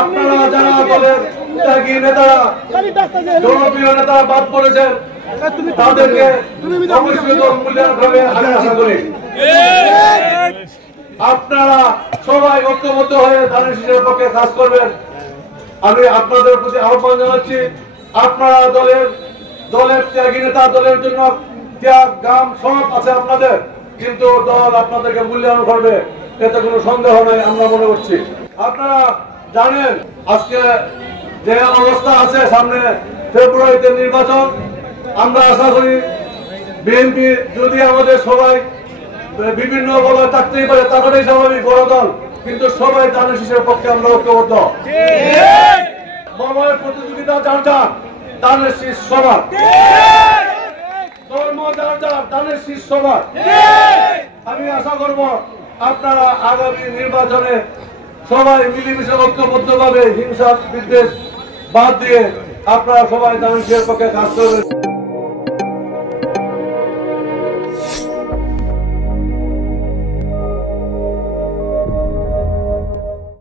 আপনারা যারা দলের ত্যাগী নেতারা জনপ্রিয় নেতারা বাদ পড়েছেন তাদেরকে অবশ্যই দল মূল্যায়ন করবে আমি আশা করি। আপনারা সবাই ঐক্যবদ্ধ হয়ে ধানের শীষের পক্ষে কাজ করবেন। আমি আপনাদের প্রতি আহ্বান জানাচ্ছি, আপনারা দলের ত্যাগী নেতা, দলের জন্য ত্যাগ গাম সব আছে আপনাদের, কিন্তু দল আপনাদেরকে মূল্যায়ন করবে এতে কোনো সন্দেহ নাই আমরা মনে করছি। আপনারা জানেন আজকে যে অবস্থা আছে, সামনে ফেব্রুয়ারিতে নির্বাচন। আমরা আশা করি বিএনপি যদি আমাদের সবাই বিভিন্ন বলে থাকতেই পারে, তারপরেই স্বাভাবিক বড় দল, কিন্তু সবাই ধানের শীষের পক্ষে আমরা ঐক্যবদ্ধ। মনের প্রতিযোগিতা যার যার, ধানের শীষ সবার, ধর্ম যার যার, ধানের শীষ সবার। আমি আশা করব আপনারা আগামী নির্বাচনে সবাই মিলেমিশে ঐক্যবদ্ধ ভাবে হিংসা বিদ্বেষ বাদ দিয়ে আপনারা সবাই ধানের শীষের পক্ষে কাজ করবেন।